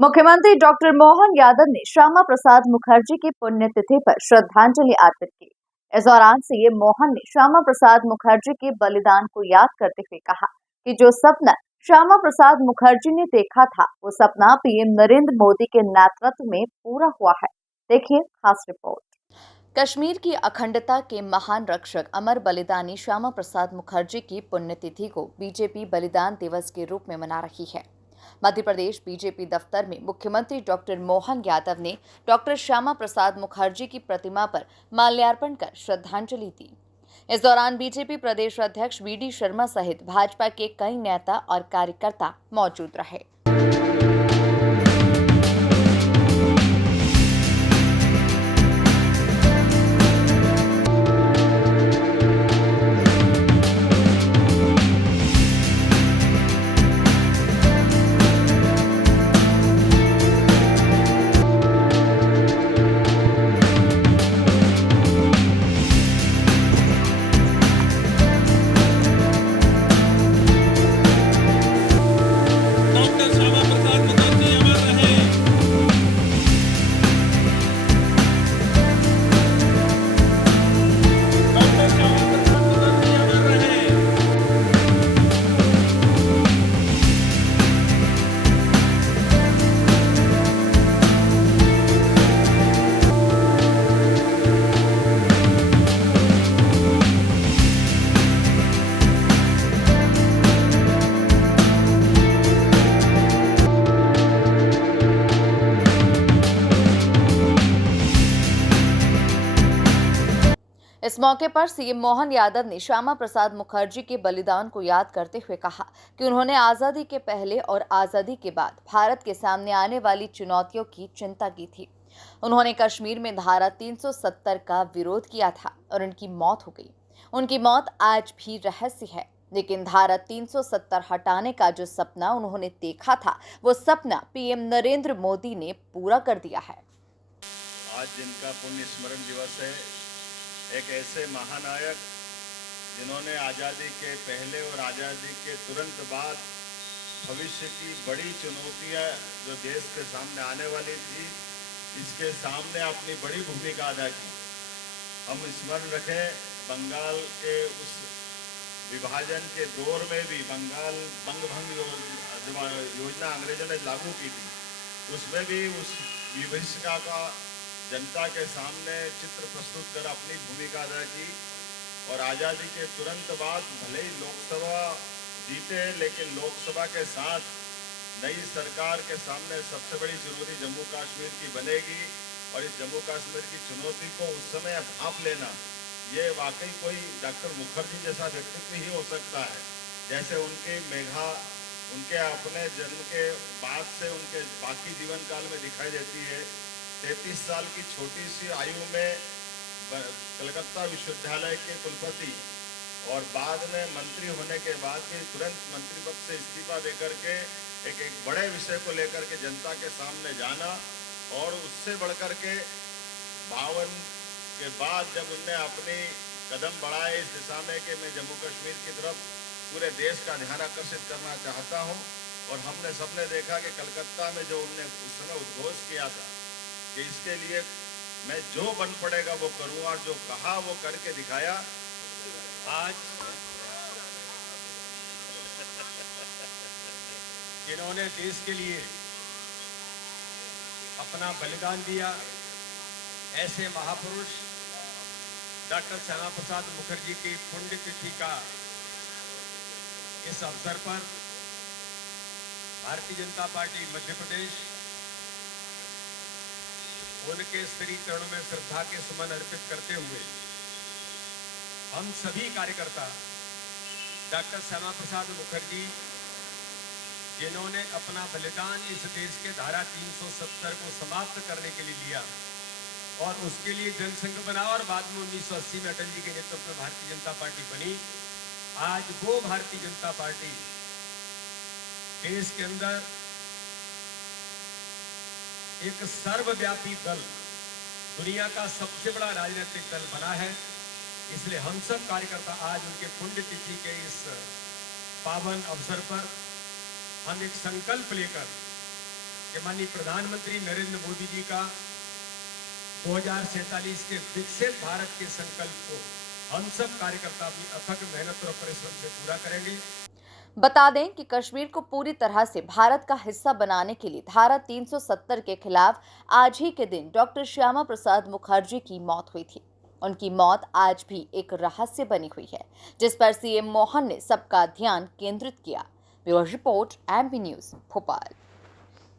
मुख्यमंत्री डॉक्टर मोहन यादव ने श्यामा प्रसाद मुखर्जी की पुण्यतिथि पर श्रद्धांजलि अर्पित की। इस दौरान सीएम मोहन ने श्यामा प्रसाद मुखर्जी के बलिदान को याद करते हुए कहा कि जो सपना श्यामा प्रसाद मुखर्जी ने देखा था, वो सपना पीएम नरेंद्र मोदी के नेतृत्व में पूरा हुआ है। देखिए खास रिपोर्ट। कश्मीर की अखंडता के महान रक्षक अमर बलिदानी श्यामा प्रसाद मुखर्जी की पुण्यतिथि को बीजेपी बलिदान दिवस के रूप में मना रही है। मध्य प्रदेश बीजेपी दफ्तर में मुख्यमंत्री डॉक्टर मोहन यादव ने डॉक्टर श्यामा प्रसाद मुखर्जी की प्रतिमा पर माल्यार्पण कर श्रद्धांजलि दी। इस दौरान बीजेपी प्रदेश अध्यक्ष वीडी शर्मा सहित भाजपा के कई नेता और कार्यकर्ता मौजूद रहे। इस मौके पर सीएम मोहन यादव ने श्यामा प्रसाद मुखर्जी के बलिदान को याद करते हुए कहा कि उन्होंने आजादी के पहले और आजादी के बाद भारत के सामने आने वाली चुनौतियों की चिंता की थी। उन्होंने कश्मीर में धारा 370 का विरोध किया था और उनकी मौत हो गई। उनकी मौत आज भी रहस्य है, लेकिन धारा 370 हटाने का जो सपना उन्होंने देखा था, वो सपना पीएम नरेंद्र मोदी ने पूरा कर दिया है। आज जिनका पुण्य स्मरण दिवस है, एक ऐसे महानायक जिन्होंने आज़ादी के पहले और आज़ादी के तुरंत बाद भविष्य की बड़ी चुनौतियां जो देश के सामने आने वाली थी, इसके सामने अपनी बड़ी भूमिका अदा की। हम स्मरण रखें, बंगाल के उस विभाजन के दौर में भी बंगाल बंगभंग योजना अंग्रेजों ने लागू की थी, उसमें भी उस विभीषिका का जनता के सामने चित्र प्रस्तुत कर अपनी भूमिका अदा की। और आज़ादी के तुरंत बाद भले ही लोकसभा जीते, लेकिन लोकसभा के साथ नई सरकार के सामने सबसे बड़ी चुनौती जम्मू कश्मीर की बनेगी। और इस जम्मू कश्मीर की चुनौती को उस समय भांप लेना, ये वाकई कोई डॉक्टर मुखर्जी जैसा व्यक्तित्व ही हो सकता है। जैसे उनके मेघा उनके अपने जन्म के बाद से उनके बाकी जीवन काल में दिखाई देती है। 33 साल की छोटी सी आयु में कलकत्ता विश्वविद्यालय के कुलपति और बाद में मंत्री होने के बाद भी तुरंत मंत्री पद से इस्तीफा देकर के एक बड़े विषय को लेकर के जनता के सामने जाना। और उससे बढ़कर के 52 के बाद जब उनने अपनी कदम बढ़ाए इस दिशा में कि मैं जम्मू कश्मीर की तरफ पूरे देश का ध्यान आकर्षित करना चाहता हूं। और हमने सबने देखा कि कलकत्ता में जो उनने उस समय उद्घोष किया था कि इसके लिए मैं जो बन पड़ेगा वो करूंगा, और जो कहा वो करके दिखाया। आज जिन्होंने देश के लिए अपना बलिदान दिया, ऐसे महापुरुष डॉक्टर श्यामा प्रसाद मुखर्जी की पुण्यतिथि का इस अवसर पर भारतीय जनता पार्टी मध्य प्रदेश उनके श्री चरणों में श्रद्धा के सुमन अर्पित करते हुए हम सभी कार्यकर्ता डॉक्टर श्यामा प्रसाद मुखर्जी जिन्होंने अपना बलिदान इस देश के धारा 370 को समाप्त करने के लिए लिया और उसके लिए जनसंघ बना और बाद में 1980 में अटल जी के नेतृत्व में भारतीय जनता पार्टी बनी। आज वो भारतीय जनता पार्टी देश के अंदर एक सर्वव्यापी दल, दुनिया का सबसे बड़ा राजनीतिक दल बना है। इसलिए हम सब कार्यकर्ता आज उनके पुण्यतिथि के इस पावन अवसर पर हम एक संकल्प लेकर कि माननीय प्रधानमंत्री नरेंद्र मोदी जी का 2047 के विकसित भारत के संकल्प को हम सब कार्यकर्ता अपनी अथक मेहनत और परिश्रम से पूरा करेंगे। बता दें कि कश्मीर को पूरी तरह से भारत का हिस्सा बनाने के लिए धारा 370 के खिलाफ आज ही के दिन डॉक्टर श्यामा प्रसाद मुखर्जी की मौत हुई थी। उनकी मौत आज भी एक रहस्य बनी हुई है, जिस पर सीएम मोहन ने सबका ध्यान केंद्रित किया। Bureau report, MP news, Bhopal.